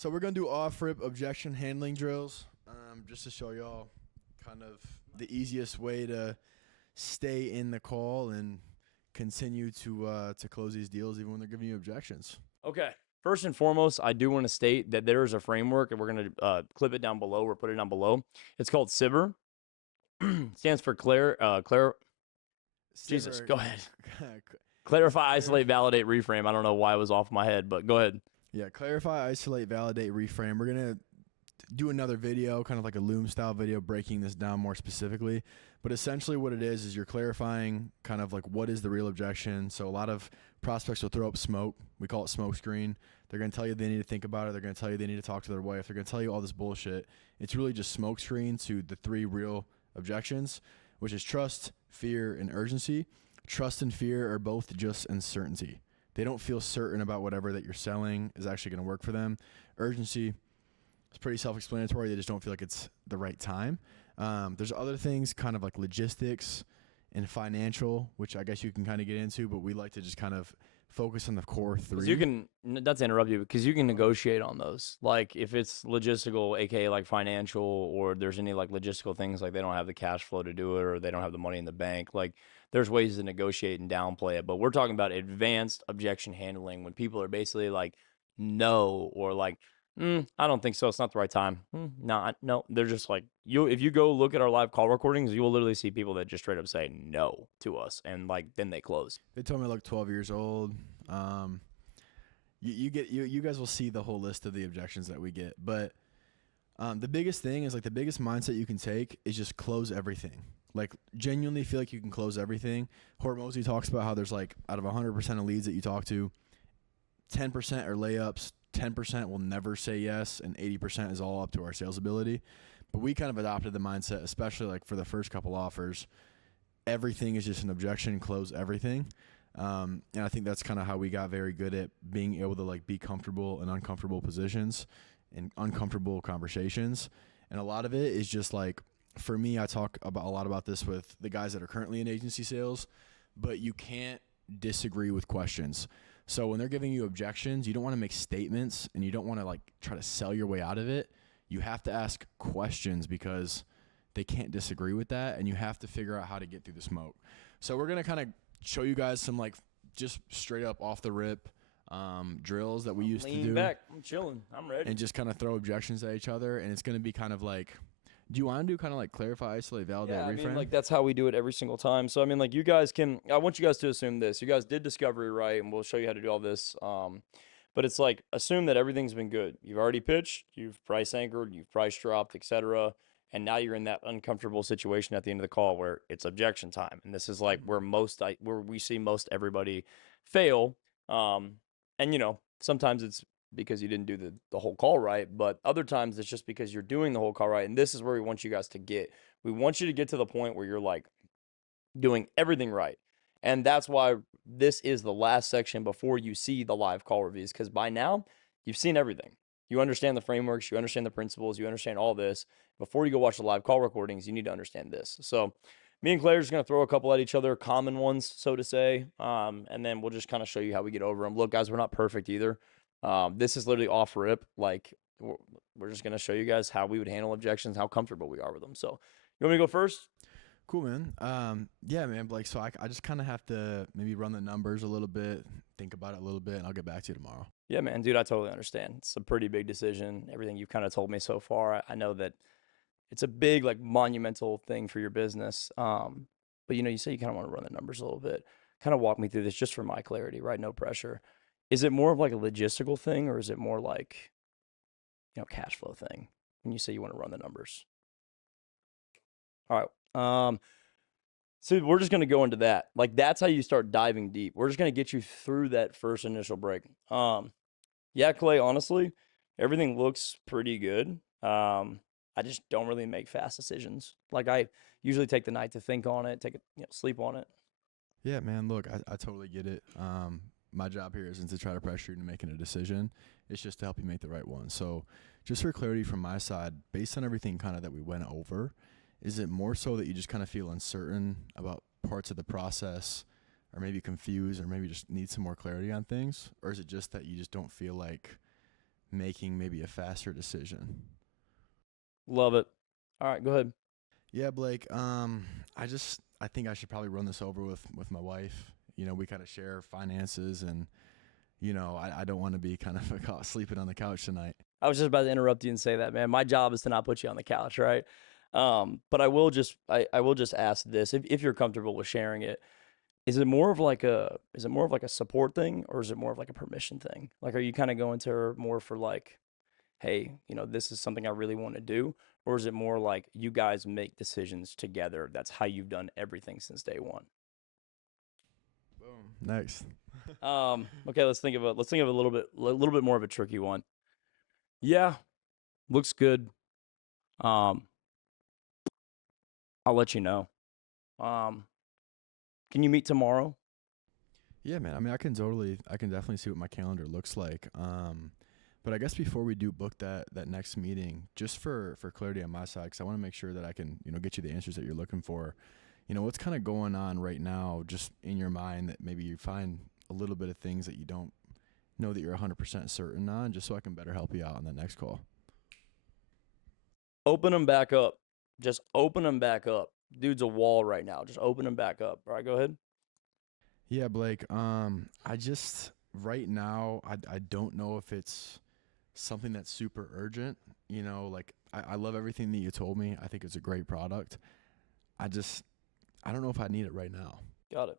So we're going to do off-rip objection handling drills just to show y'all kind of the easiest way to stay in the call and continue to close these deals even when they're giving you objections. Okay. First and foremost, I do want to state that there is a framework, and we're going to clip it down below or put it down below. It's called SIVER. Stands for Jesus, go ahead. Clarify, isolate, validate, reframe. I don't know why it was off my head, but go ahead. Yeah, clarify, isolate, validate, reframe. We're going to do another video, kind of like a Loom style video, breaking this down more specifically. But essentially what it is you're clarifying kind of like what is the real objection. So a lot of prospects will throw up smoke. We call it smoke screen. They're going to tell you they need to think about it. They're going to tell you they need to talk to their wife. They're going to tell you all this bullshit. It's really just smoke screen to the three real objections, which is trust, fear, and urgency. Trust and fear are both just uncertainty. They don't feel certain about whatever that you're selling is actually going to work for them. Urgency, it's pretty self-explanatory. They just don't feel like it's the right time. There's other things kind of like logistics and financial, which I guess you can kind of get into, but we like to just kind of focus on the core three. You can, not to interrupt you, because you can negotiate on those. Like if it's logistical, aka like financial, or there's any like logistical things like they don't have the cash flow to do it or they don't have the money in the bank, like there's ways to negotiate and downplay it. But we're talking about advanced objection handling when people are basically like, no, or like, I don't think so. It's not the right time. No. They're just like, if you go look at our live call recordings, you will literally see people that just straight up say no to us, and like then they close. They told me I look 12 years old. You guys will see the whole list of the objections that we get. But the biggest thing is like the biggest mindset you can take is just close everything. Like genuinely feel like you can close everything. Hormozy talks about how there's like out of 100% of leads that you talk to, 10% are layups, 10% will never say yes, and 80% is all up to our sales ability. But we kind of adopted the mindset, especially like for the first couple offers, everything is just an objection, close everything. And I think that's kind of how we got very good at being able to like be comfortable in uncomfortable positions and uncomfortable conversations. And a lot of it is just like, for me, I talk about a lot about this with the guys that are currently in agency sales, but you can't disagree with questions. So when they're giving you objections, you don't want to make statements and you don't want to like try to sell your way out of it. You have to ask questions because they can't disagree with that, and you have to figure out how to get through the smoke. So we're going to kind of show you guys some like just straight up off the rip drills that we used to do. Lean back. I'm chilling. I'm ready. And just kind of throw objections at each other. And it's going to be kind of like, do you want to do kind of like clarify, isolate, validate, reframe? I mean, like that's how we do it every single time. So I mean, like you guys can, I want you guys to assume this. You guys did discovery, right? And we'll show you how to do all this. But it's like, assume that everything's been good. You've already pitched, you've price anchored, you've price dropped, etc. And now you're in that uncomfortable situation at the end of the call where it's objection time. And this is like where we see most everybody fail. And you know, sometimes it's because you didn't do the whole call right, but other times it's just because you're doing the whole call right. And this is where we want you guys to get. We want you to get to the point where you're like doing everything right. And that's why this is the last section before you see the live call reviews, because by now you've seen everything. You understand the frameworks, you understand the principles, you understand all this. Before you go watch the live call recordings, you need to understand this. So me and Claire are just going to throw a couple at each other, common ones, so to say, and then we'll just kind of show you how we get over them. Look, guys, we're not perfect either. This is literally off rip. Like, we're just going to show you guys how we would handle objections, how comfortable we are with them. So you want me to go first? Cool, man. Yeah, man. Like, so I just kind of have to maybe run the numbers a little bit, think about it a little bit, and I'll get back to you tomorrow. Yeah, man, dude, I totally understand. It's a pretty big decision. Everything you've kind of told me so far, I know that it's a big, like, monumental thing for your business. But you know, you say you kind of want to run the numbers a little bit. Kind of walk me through this just for my clarity, right? No pressure. Is it more of like a logistical thing, or is it more like, you know, cash flow thing when you say you want to run the numbers? All right. So we're just going to go into that. Like, that's how you start diving deep. We're just going to get you through that first initial break. Yeah, Clay, honestly, everything looks pretty good. I just don't really make fast decisions. Like, I usually take the night to think on it, sleep on it. Yeah, man, look, I totally get it. My job here isn't to try to pressure you into making a decision. It's just to help you make the right one. So just for clarity from my side, based on everything kind of that we went over, is it more so that you just kind of feel uncertain about parts of the process, or maybe confused, or maybe just need some more clarity on things? Or is it just that you just don't feel like making maybe a faster decision. Love it. All right, go ahead. Yeah, Blake. I think I should probably run this over with my wife. You know, we kind of share finances, and I don't want to be kind of caught sleeping on the couch tonight. I was just about to interrupt you and say that, man. My job is to not put you on the couch, right? But I will just ask this if you're comfortable with sharing it. Is it more of like a support thing, or is it more of like a permission thing? Like, are you kind of going to her more for like, hey, this is something I really want to do, or is it more like you guys make decisions together? That's how you've done everything since day one. Boom. Nice. Okay, let's think of a little bit more of a tricky one. Yeah, looks good. Um, I'll let you know. Um, can you meet tomorrow? Yeah, man. I mean, I can definitely see what my calendar looks like. But I guess before we do book that next meeting, just for clarity on my side, because I want to make sure that I can get you the answers that you're looking for. What's kind of going on right now, just in your mind, that maybe you find a little bit of things that you don't know that you're 100% certain on, just so I can better help you out on that next call. Open them back up. Just open them back up. Dude's a wall right now. Just open them back up. All right, go ahead. Yeah, Blake. I just right now I don't know if it's something that's super urgent. Like I love everything that you told me. I think it's a great product. I don't know if I need it right now. Got it.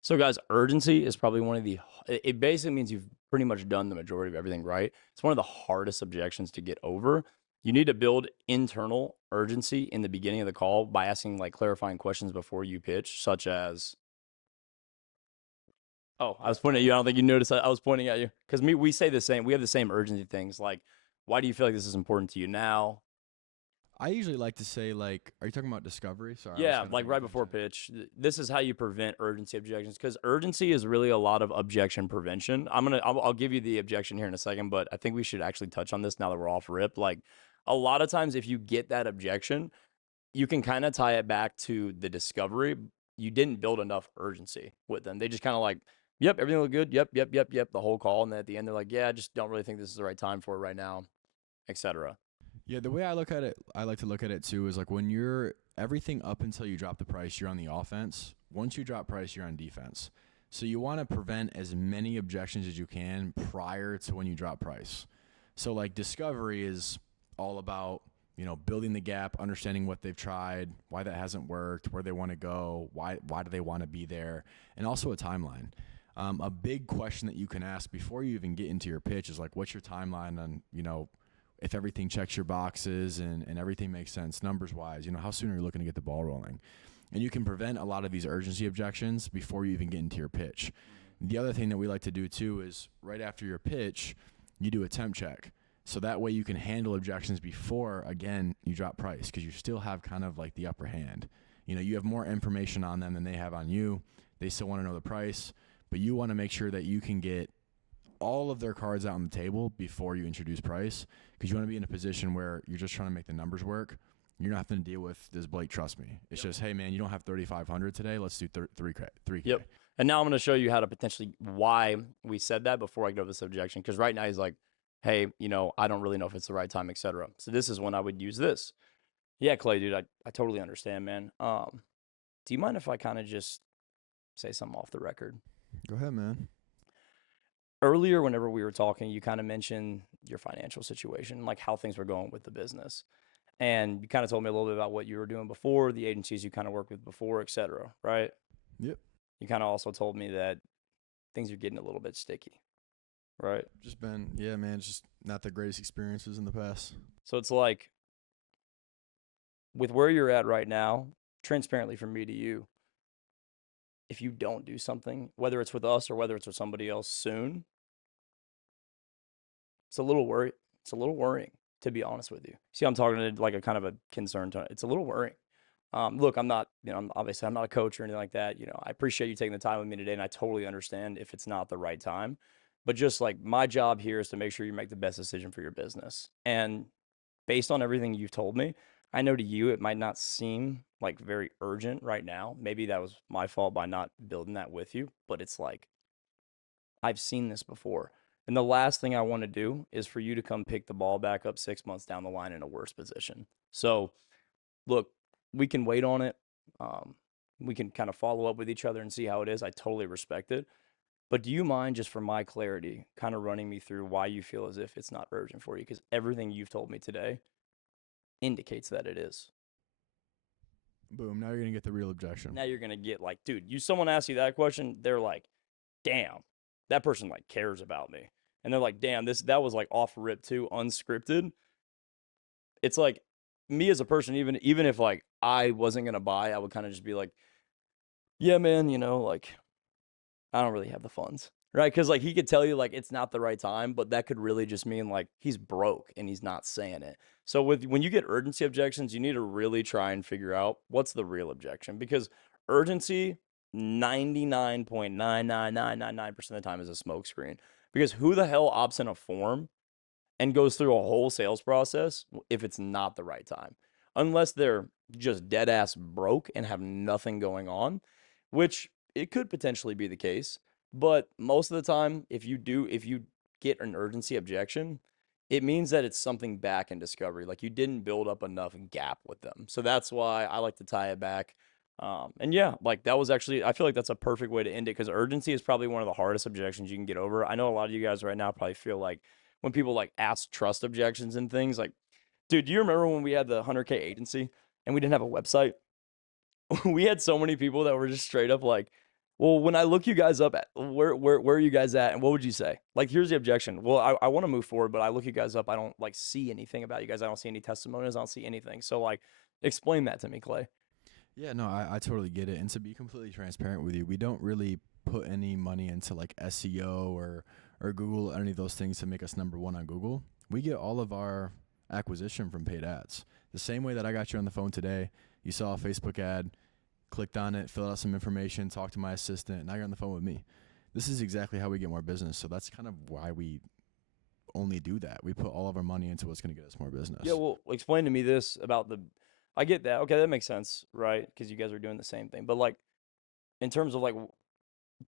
So, guys, urgency is probably one of the. It basically means you've pretty much done the majority of everything right. It's one of the hardest objections to get over. You need to build internal urgency in the beginning of the call by asking like clarifying questions before you pitch, such as, "Oh, I was pointing at you. I don't think you noticed I was pointing at you because we say the same. We have the same urgency things. Like, why do you feel like this is important to you now? I usually like to say, like, are you talking about discovery? Sorry, I was Yeah, kind of like paying right before attention. pitch. This is how you prevent urgency objections because urgency is really a lot of objection prevention. I'll give you the objection here in a second, but I think we should actually touch on this now that we're off rip. Like a lot of times, if you get that objection, you can kind of tie it back to the discovery. You didn't build enough urgency with them. They just kind of like, yep, everything looked good. Yep, yep, yep, yep. The whole call, and then at the end, they're like, yeah, I just don't really think this is the right time for it right now, etc. Yeah, the way I like to look at it too, is like when you're everything up until you drop the price, you're on the offense. Once you drop price, you're on defense. So you want to prevent as many objections as you can prior to when you drop price. So like discovery is all about, building the gap, understanding what they've tried, why that hasn't worked, where they want to go, why do they want to be there, and also a timeline. A big question that you can ask before you even get into your pitch is like, what's your timeline on, if everything checks your boxes and everything makes sense numbers wise, how soon are you looking to get the ball rolling? And you can prevent a lot of these urgency objections before you even get into your pitch. The other thing that we like to do too is right after your pitch, you do a temp check. So that way you can handle objections before, again, you drop price, because you still have kind of like the upper hand. You have more information on them than they have on you. They still want to know the price, but you want to make sure that you can get all of their cards out on the table before you introduce price, because you want to be in a position where you're just trying to make the numbers work. You're not having to deal with, does Blake trust me? It's just, hey man, you don't have 3,500 today. Let's do 3K. Yep. And now I'm going to show you how to potentially why we said that before I go to this objection. Because right now he's like, hey, I don't really know if it's the right time, etc. So this is when I would use this. Yeah, Clay, dude, I totally understand, man. Do you mind if I kind of just say something off the record? Go ahead, man. Earlier, whenever we were talking, you kind of mentioned your financial situation, like how things were going with the business. And you kind of told me a little bit about what you were doing before, the agencies you kind of worked with before, etc. Right? Yep. You kind of also told me that things are getting a little bit sticky, right? Just been, yeah, man, it's just not the greatest experiences in the past. So it's like with where you're at right now, transparently from me to you, if you don't do something, whether it's with us or whether it's with somebody else soon, it's a little worry. It's a little worrying, to be honest with you. See, I'm talking to like a kind of a concern tone. It's a little worrying. Look, I'm not, obviously I'm not a coach or anything like that. I appreciate you taking the time with me today, and I totally understand if it's not the right time. But just like my job here is to make sure you make the best decision for your business. And based on everything you've told me, I know to you it might not seem like very urgent right now. Maybe that was my fault by not building that with you, but it's like I've seen this before. And the last thing I want to do is for you to come pick the ball back up 6 months down the line in a worse position. So, look, we can wait on it. Um, we can kind of follow up with each other and see how it is. I totally respect it. But do you mind, just for my clarity, kind of running me through why you feel as if it's not urgent for you? Because everything you've told me today indicates that it is. Boom. Now you're gonna get the real objection. Now you're gonna get like, dude, someone asks you that question, they're like, damn, that person like cares about me. And they're like, damn, that was like off rip too, unscripted. It's like me as a person, even if like I wasn't gonna buy, I would kind of just be like, yeah, man, like I don't really have the funds. Right? Because like he could tell you like it's not the right time, but that could really just mean like he's broke and he's not saying it. So when you get urgency objections, you need to really try and figure out what's the real objection, because urgency 99.99999% of the time is a smokescreen. Because who the hell opts in a form and goes through a whole sales process if it's not the right time? Unless they're just dead ass broke and have nothing going on, which it could potentially be the case. But most of the time, if you get an urgency objection, it means that it's something back in discovery. Like you didn't build up enough gap with them. So that's why I like to tie it back. And yeah, like that was actually, I feel like that's a perfect way to end it, because urgency is probably one of the hardest objections you can get over. I know a lot of you guys right now probably feel like when people like ask trust objections and things like, dude, do you remember when we had the 100K agency and we didn't have a website? We had so many people that were just straight up like, well, when I look you guys up, where are you guys at? And what would you say? Like, here's the objection. Well, I want to move forward, but I look you guys up. I don't like see anything about you guys. I don't see any testimonials. I don't see anything. So like, explain that to me, Clay. Yeah, no, I totally get it. And to be completely transparent with you, we don't really put any money into like SEO or Google, any of those things to make us number one on Google. We get all of our acquisition from paid ads. The same way that I got you on the phone today, you saw a Facebook ad, clicked on it, filled out some information, talked to my assistant, now you're on the phone with me. This is exactly how we get more business. So that's kind of why we only do that. We put all of our money into what's going to get us more business. Yeah, well, explain to me this about I get that. Okay, that makes sense, right? Because you guys are doing the same thing. But like, in terms of like,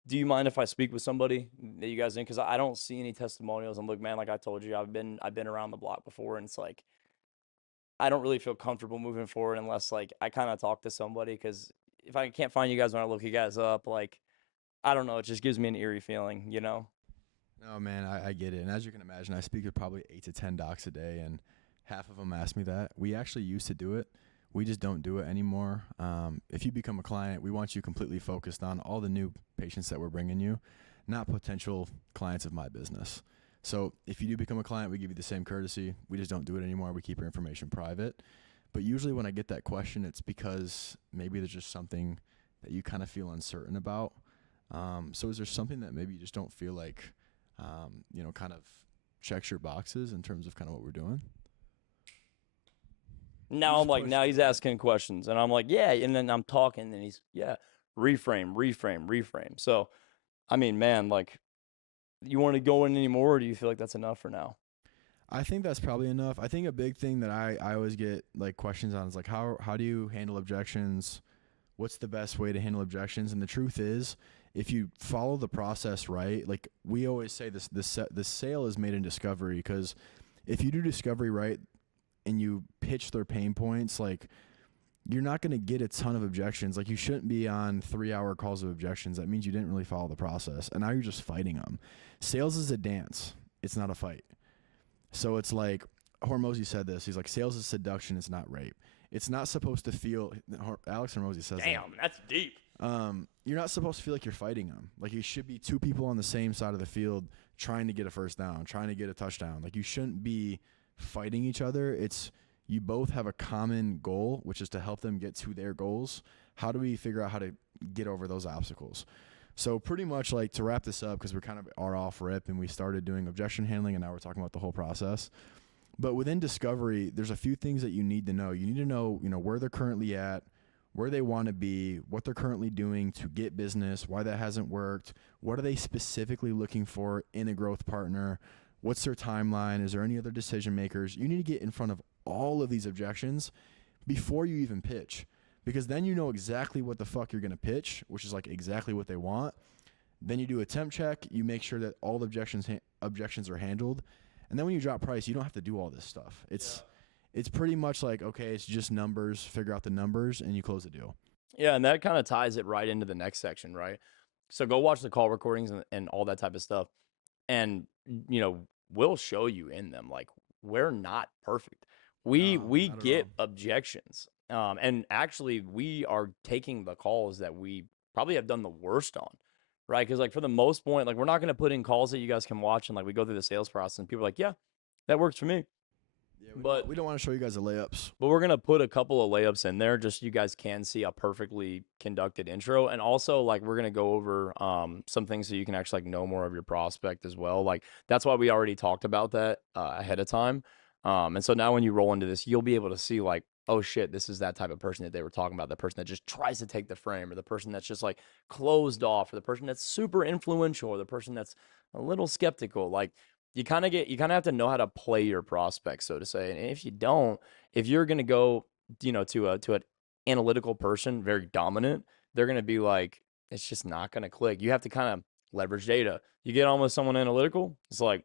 do you mind if I speak with somebody that you guys in? Because I don't see any testimonials. And look, man, like I told you, I've been around the block before, and it's like I don't really feel comfortable moving forward unless like I kind of talk to somebody. Because if I can't find you guys when I look you guys up, like I don't know, it just gives me an eerie feeling, No, man, I get it. And as you can imagine, I speak with probably 8 to 10 docs a day, and half of them ask me that. We actually used to do it. We just don't do it anymore. If you become a client, we want you completely focused on all the new patients that we're bringing you, not potential clients of my business. So if you do become a client, we give you the same courtesy. We just don't do it anymore. We keep your information private. But usually when I get that question, it's because maybe there's just something that you kind of feel uncertain about. So is there something that maybe you just don't feel like, kind of checks your boxes in terms of kind of what we're doing? Now I'm like, now he's asking questions, and I'm like, yeah, and then I'm talking, and he's, yeah, reframe. So, I mean, man, like, you want to go in any more, or do you feel like that's enough for now? I think that's probably enough. I think a big thing that I always get like questions on is like how do you handle objections? What's the best way to handle objections? And the truth is, if you follow the process right, like we always say, this sale is made in discovery, because if you do discovery right and you pitch their pain points, like you're not going to get a ton of objections. Like you shouldn't be on 3-hour calls of objections. That means you didn't really follow the process, and now you're just fighting them. Sales is a dance. It's not a fight. So it's like Hormozy said this. He's like, sales is seduction. It's not rape. It's not supposed to feel. Alex Hormozy says that. Damn, that's deep. You're not supposed to feel like you're fighting them. Like you should be two people on the same side of the field trying to get a first down, trying to get a touchdown. Like you shouldn't be fighting each other. It's you both have a common goal, which is to help them get to their goals. How do we figure out how to get over those obstacles? So pretty much like to wrap this up, because we're kind of are off rip and we started doing objection handling and now we're talking about the whole process. But within discovery, there's a few things that you need to know. You need to know, where they're currently at, where they want to be, what they're currently doing to get business, why that hasn't worked, what are they specifically looking for in a growth partner, what's their timeline, is there any other decision makers? You need to get in front of all of these objections before you even pitch, because then you know exactly what the fuck you're going to pitch, which is like exactly what they want. Then you do a temp check. You make sure that all the objections are handled. And then when you drop price, you don't have to do all this stuff. It's pretty much like, okay, it's just numbers, figure out the numbers, and you close the deal. Yeah, and that kind of ties it right into the next section, right? So go watch the call recordings and all that type of stuff. And, we'll show you in them, like, we're not perfect. We No, not at get all. objections. And actually, we are taking the calls that we probably have done the worst on, right? Because, like, for the most point, like, we're not going to put in calls that you guys can watch and, like, we go through the sales process and people are like, yeah, that works for me. Yeah, But we don't want to show you guys the layups. we're gonna put a couple of layups in there just so you guys can see a perfectly conducted intro. And also, like, we're gonna go over some things so you can actually, like, know more of your prospect as well. Like, that's why we already talked about that ahead of time. And so now when you roll into this, you'll be able to see, like, oh shit, this is that type of person that they were talking about, the person that just tries to take the frame, or the person that's just, like, closed off, or the person that's super influential, or the person that's a little skeptical. Like, you kind of have to know how to play your prospects, so to say. And if you don't, if you're going to go, to an analytical person, very dominant, they're going to be like, it's just not going to click. You have to kind of leverage data. You get on with someone analytical, it's like,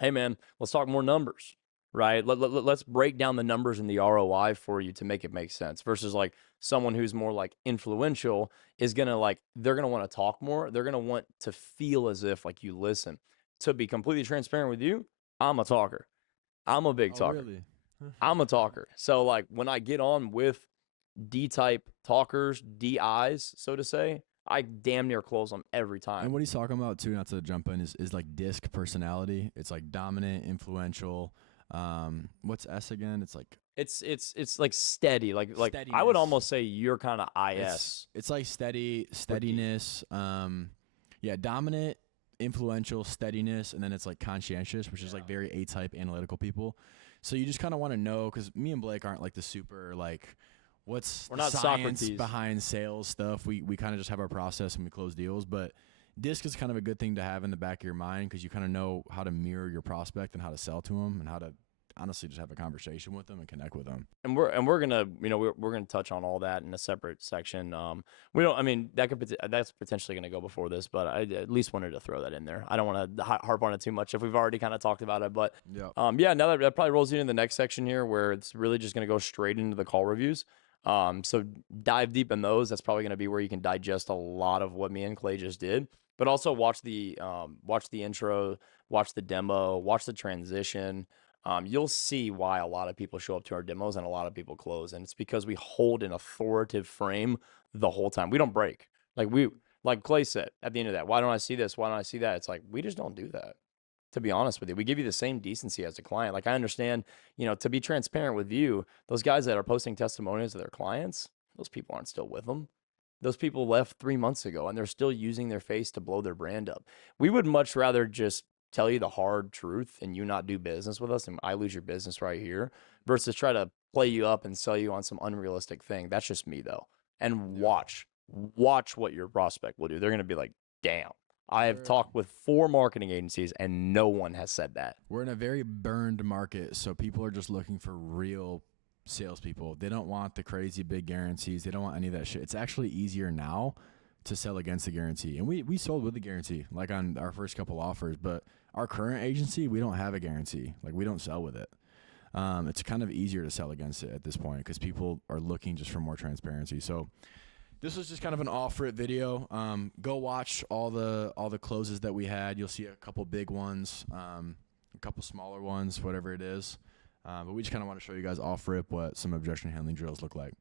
hey man, let's talk more numbers, right? Let's break down the numbers and the ROI for you to make it make sense, versus, like, someone who's more, like, influential is going to, like, they're going to want to talk more. They're going to want to feel as if, like, you listen. To be completely transparent with you, I'm a talker. I'm a big Oh, talker. really? I'm a talker. So, like, when I get on with D-type talkers, DIs, so to say, I damn near close them every time. And what he's talking about too, not to jump in, is like disc personality. It's like dominant, influential. What's S again? It's like It's like steady. Like I would steadiness. almost say you're kind of IS. It's like steadiness. Yeah, dominant, influential, steadiness, and then it's like conscientious, which is like very A-type analytical people. So you just kind of want to know, because me and Blake aren't like the super, like, what's We're the not science Socrates. behind sales stuff. We kind of just have our process and we close deals. But disc is kind of a good thing to have in the back of your mind, because you kind of know how to mirror your prospect and how to sell to them, and how to honestly just have a conversation with them and connect with them. And we're gonna we're gonna touch on all that in a separate section. We don't. I mean, that's potentially gonna go before this, but I at least wanted to throw that in there. I don't want to harp on it too much if we've already kind of talked about it. But Yeah. yeah. Now that probably rolls you into the next section here, where it's really just gonna go straight into the call reviews. So dive deep in those. That's probably gonna be where you can digest a lot of what me and Clay just did. But also watch the intro, watch the demo, watch the transition. You'll see why a lot of people show up to our demos and a lot of people close. And it's because we hold an authoritative frame the whole time. We don't break. Like Clay said at the end of that, why don't I see this? Why don't I see that? It's like, we just don't do that. To be honest with you, we give you the same decency as a client. Like, I understand, to be transparent with you, those guys that are posting testimonials to their clients, those people aren't still with them. Those people left 3 months ago and they're still using their face to blow their brand up. We would much rather just tell you the hard truth and you not do business with us and I lose your business right here, versus try to play you up and sell you on some unrealistic thing. That's just me, though. And watch what your prospect will do. They're going to be like, damn, I have talked with 4 marketing agencies and no one has said that. We're in a very burned market, so people are just looking for real salespeople. They don't want the crazy big guarantees. They don't want any of that shit. It's actually easier now to sell against the guarantee. And we sold with the guarantee, like on our first couple offers, but our current agency, we don't have a guarantee. Like, we don't sell with it. It's kind of easier to sell against it at this point, because people are looking just for more transparency. So this was just kind of an offer it video. Go watch all the closes that we had. You'll see a couple big ones, a couple smaller ones, whatever it is. But we just kind of want to show you guys off rip what some objection handling drills look like.